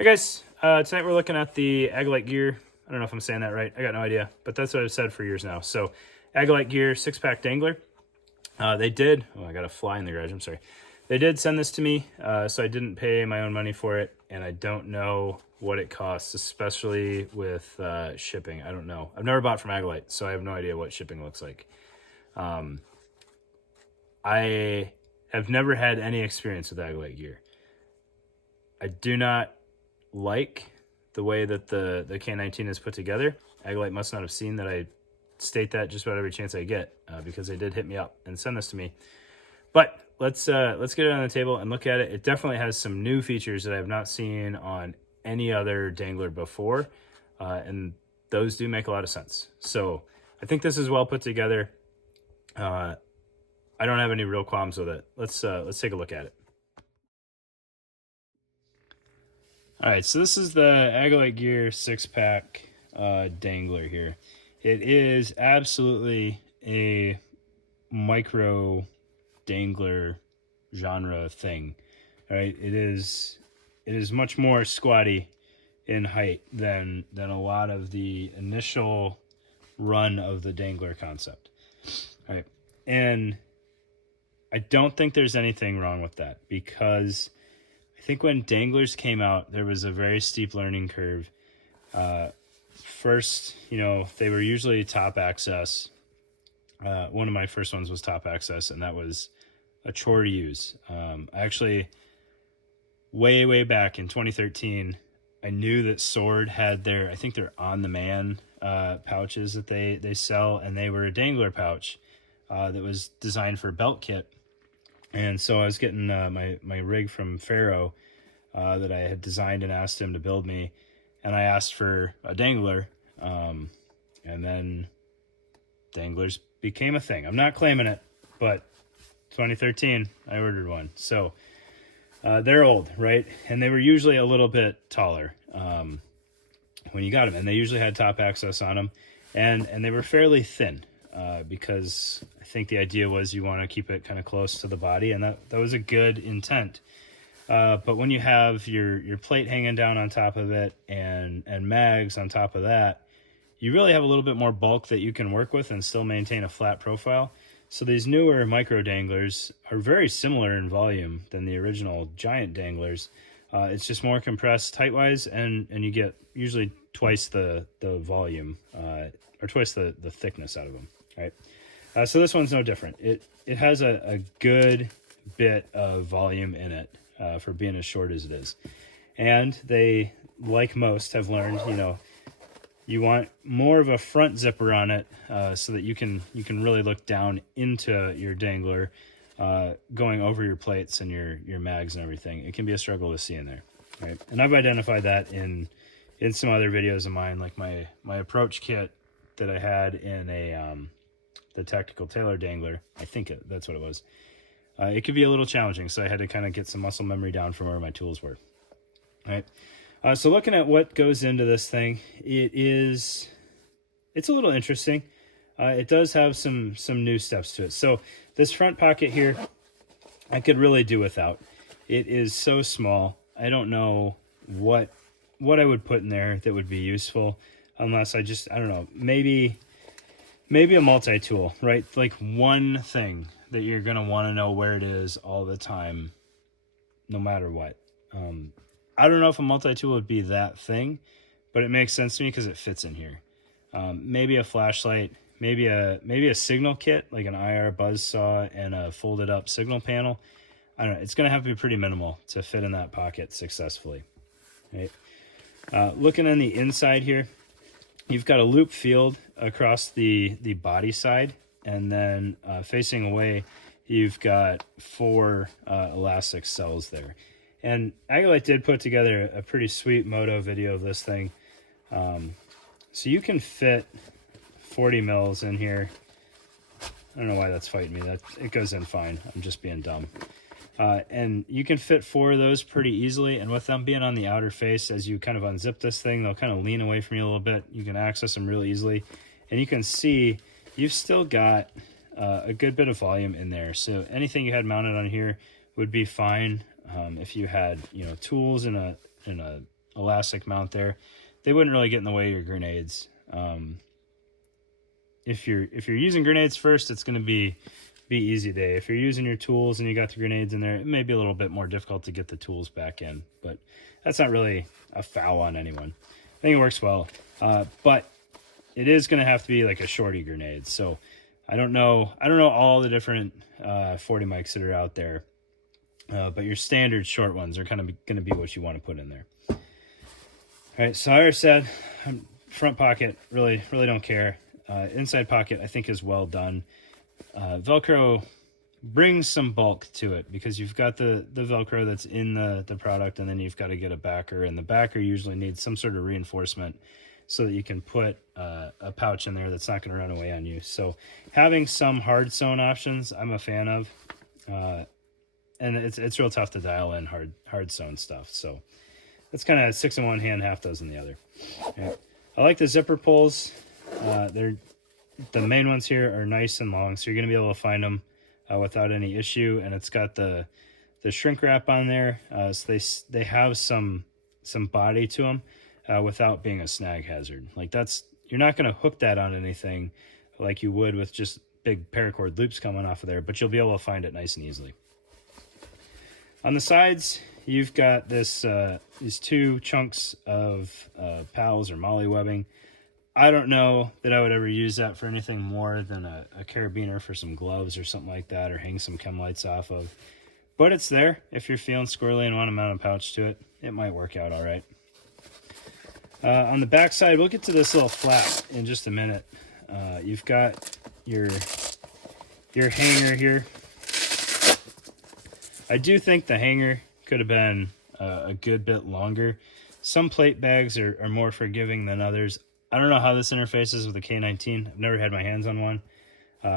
Hey guys, tonight we're looking at the Agilite gear. I don't know if I'm saying that right. I got no idea, but that's what I've said for years now. So Agilite gear 6-pack Dangler. They did, oh, I got a fly in the garage, I'm sorry. They did send this to me, so I didn't pay my own money for it, and I don't know what it costs, especially with shipping. I don't know. I've never bought from Agilite, so I have no idea what shipping looks like. I have never had any experience with Agilite gear. I do not like the way that the K19 is put together. Agilite must not have seen that I state that just about every chance I get, because they did hit me up and send this to me. But let's get it on the table and look at it. It definitely has some new features that I have not seen on any other Dangler before, and those do make a lot of sense. So I think this is well put together. I don't have any real qualms with it. Let's take a look at it. All right, so this is the Agilite Gear 6-pack Dangler here. It is absolutely a micro Dangler genre thing. All right, it is much more squatty in height than a lot of the initial run of the Dangler concept. All right, and I don't think there's anything wrong with that, because I think when Danglers came out, there was a very steep learning curve. First, they were usually top access. One of my first ones was top access, and that was a chore to use. Actually, way back in 2013, I knew that Sword had I think they're On The Man pouches that they sell, and they were a Dangler pouch that was designed for belt kit. And so I was getting my rig from Faro that I had designed and asked him to build me. And I asked for a Dangler. And then Danglers became a thing. I'm not claiming it, but 2013, I ordered one. So they're old, right? And they were usually a little bit taller when you got them. And they usually had top access on them. And they were fairly thin. Because I think the idea was you want to keep it kind of close to the body, and that was a good intent. But when you have your plate hanging down on top of it and mags on top of that, you really have a little bit more bulk that you can work with and still maintain a flat profile. So these newer micro Danglers are very similar in volume than the original giant Danglers. It's just more compressed height-wise, and you get usually twice the volume, or twice the thickness out of them. Right, so this one's no different. It has a good bit of volume in it for being as short as it is, and they, like most, have learned you want more of a front zipper on it so that you can really look down into your Dangler, going over your plates and your mags and everything. It can be a struggle to see in there, right? And I've identified that in some other videos of mine, like my approach kit that I had in the Tactical Tailor Dangler. I think that's what it was. It could be a little challenging, so I had to kind of get some muscle memory down from where my tools were. All right. So looking at what goes into this thing, it's a little interesting. It does have some new steps to it. So this front pocket here, I could really do without. It is so small. I don't know what I would put in there that would be useful, unless I don't know, maybe a multi-tool, right? Like one thing that you're going to want to know where it is all the time, no matter what. I don't know if a multi-tool would be that thing, but it makes sense to me because it fits in here. Maybe a flashlight, maybe a signal kit, like an IR buzz saw and a folded up signal panel. I don't know. It's going to have to be pretty minimal to fit in that pocket successfully. Right? Looking on the inside here, you've got a loop field across the body side, and then facing away, you've got 4 elastic cells there. And Agilite did put together a pretty sweet moto video of this thing. So you can fit 40 mils in here. I don't know why that's fighting me. It goes in fine. I'm just being dumb. And you can fit 4 of those pretty easily, and with them being on the outer face, as you kind of unzip this thing, they'll kind of lean away from you a little bit. You can access them really easily, and you can see you've still got a good bit of volume in there. So anything you had mounted on here would be fine. If you had tools in a elastic mount there, they wouldn't really get in the way of your grenades. If you're using grenades first, it's going to be easy day. If you're using your tools and you got the grenades in there, it may be a little bit more difficult to get the tools back in, but that's not really a foul on anyone. I think it works well, but it is going to have to be like a shorty grenade. So I don't know all the different 40 mics that are out there, but your standard short ones are kind of going to be what you want to put in there. All right, so I already said front pocket, really don't care. Inside pocket, I think, is well done. Velcro brings some bulk to it because you've got the Velcro that's in the product, and then you've got to get a backer, and the backer usually needs some sort of reinforcement so that you can put a pouch in there that's not going to run away on you. So having some hard sewn options, I'm a fan of, and it's real tough to dial in hard sewn stuff. So that's kind of 6 in one hand, half dozen the other. Okay. I like the zipper pulls. The main ones here are nice and long, so you're going to be able to find them without any issue. And it's got the shrink wrap on there, so they have some body to them without being a snag hazard. Like you're not going to hook that on anything like you would with just big paracord loops coming off of there, but you'll be able to find it nice and easily. On the sides, you've got these 2 chunks of pals or molly webbing. I don't know that I would ever use that for anything more than a carabiner for some gloves or something like that, or hang some chem lights off of. But it's there. If you're feeling squirrely and want to mount a pouch to it, it might work out all right. On the back side, we'll get to this little flap in just a minute. You've got your hanger here. I do think the hanger could have been a good bit longer. Some plate bags are more forgiving than others. I don't know how this interfaces with the K19. I've never had my hands on one.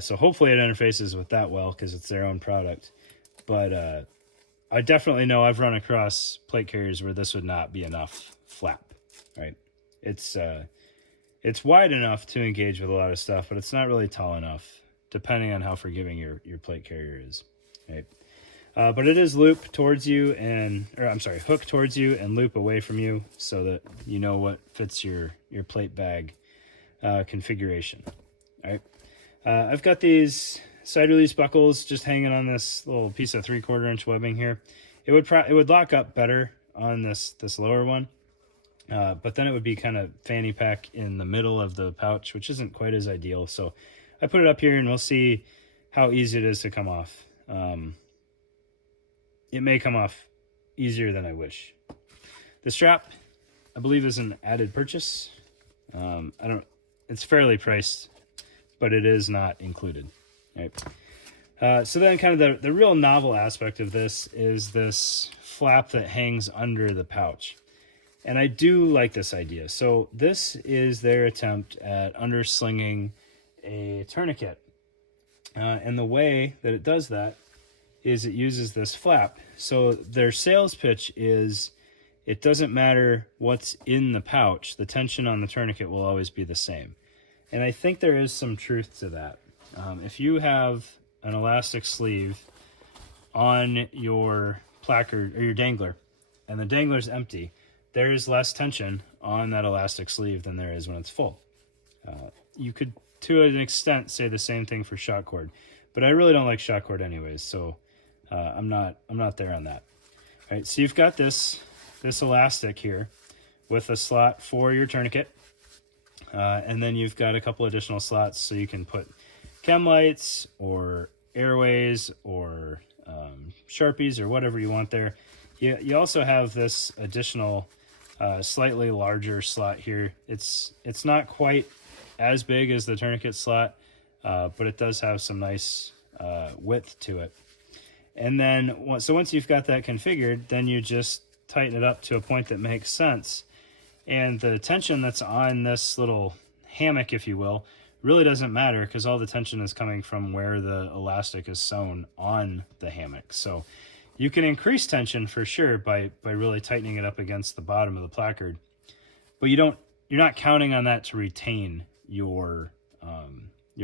So hopefully it interfaces with that well because it's their own product. But I definitely know I've run across plate carriers where this would not be enough flap, right? It's wide enough to engage with a lot of stuff, but it's not really tall enough, depending on how forgiving your plate carrier is, right? But it is hook towards you and loop away from you so that you know what fits your plate bag configuration. All right. I've got these side release buckles just hanging on this little piece of 3/4 inch webbing here. It would lock up better on this lower one, but then it would be kind of fanny pack in the middle of the pouch, which isn't quite as ideal. So I put it up here and we'll see how easy it is to come off. It may come off easier than I wish. The strap, I believe, is an added purchase. It's fairly priced, but it is not included. Right. So then kind of the real novel aspect of this is this flap that hangs under the pouch. And I do like this idea. So this is their attempt at underslinging a tourniquet. And the way that it does that is it uses this flap. So their sales pitch is it doesn't matter what's in the pouch, the tension on the tourniquet will always be the same. And I think there is some truth to that. If you have an elastic sleeve on your placard or your dangler, and the dangler's empty, there is less tension on that elastic sleeve than there is when it's full. You could, to an extent, say the same thing for shock cord, but I really don't like shock cord anyways, so I'm not there on that. All right, so you've got this elastic here with a slot for your tourniquet, and then you've got a couple additional slots so you can put chem lights or airways or Sharpies or whatever you want there. You also have this additional slightly larger slot here. It's not quite as big as the tourniquet slot, but it does have some nice width to it. And then once you've got that configured, then you just tighten it up to a point that makes sense. And the tension that's on this little hammock, if you will, really doesn't matter because all the tension is coming from where the elastic is sewn on the hammock. So you can increase tension for sure by really tightening it up against the bottom of the placard, but you're not counting on that to retain your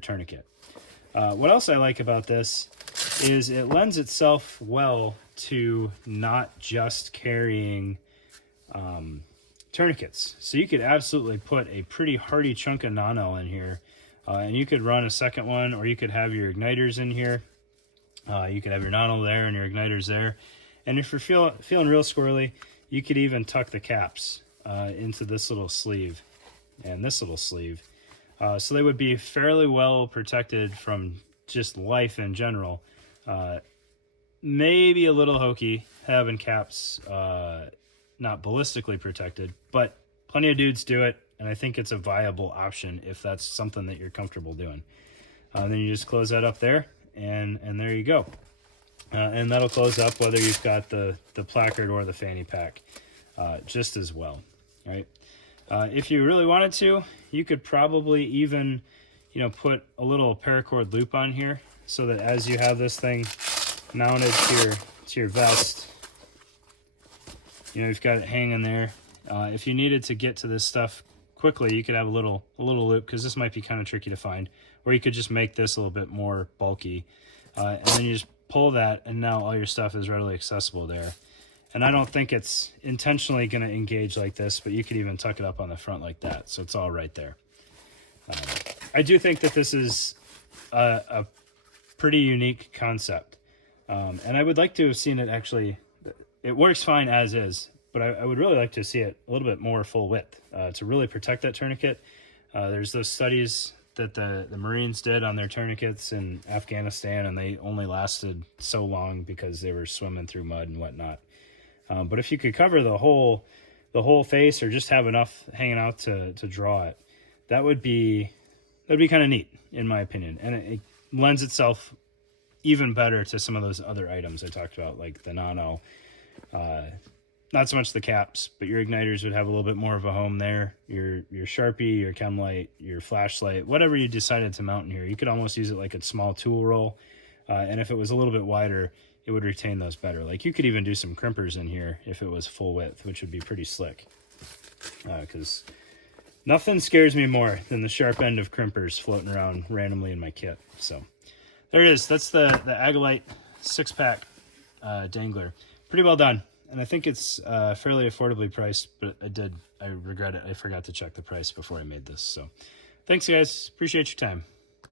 tourniquet. What else I like about this is it lends itself well to not just carrying tourniquets. So you could absolutely put a pretty hearty chunk of nano in here, and you could run a second one, or you could have your igniters in here. You could have your nano there and your igniters there. And if you're feeling real squirrely, you could even tuck the caps into this little sleeve and this little sleeve. So they would be fairly well protected from just life in general. Maybe a little hokey having caps not ballistically protected, but plenty of dudes do it, and I think it's a viable option if that's something that you're comfortable doing. Then you just close that up there, and there you go. And that'll close up whether you've got the placard or the fanny pack just as well, right? If you really wanted to, you could probably even, put a little paracord loop on here so that as you have this thing mounted to your vest, you've got it hanging there. If you needed to get to this stuff quickly, you could have a little loop, because this might be kind of tricky to find, or you could just make this a little bit more bulky, and then you just pull that, and now all your stuff is readily accessible there. And I don't think it's intentionally going to engage like this, but you could even tuck it up on the front like that, so it's all right there. I do think that this is a pretty unique concept, and I would like to have seen it actually. It works fine as is, but I would really like to see it a little bit more full width to really protect that tourniquet. There's those studies that the Marines did on their tourniquets in Afghanistan, and they only lasted so long because they were swimming through mud and whatnot. But if you could cover the whole face, or just have enough hanging out to draw it, that'd be kind of neat, in my opinion. And it lends itself even better to some of those other items I talked about, like the nano. Not so much the caps, but your igniters would have a little bit more of a home there. Your Sharpie, your chem light, your flashlight, whatever you decided to mount in here, you could almost use it like a small tool roll. And if it was a little bit wider, it would retain those better. Like you could even do some crimpers in here if it was full width, which would be pretty slick. Because nothing scares me more than the sharp end of crimpers floating around randomly in my kit. So there it is. That's the Agilite 6-pack Dangler. Pretty well done. And I think it's fairly affordably priced, but I regret it. I forgot to check the price before I made this. So thanks, guys. Appreciate your time.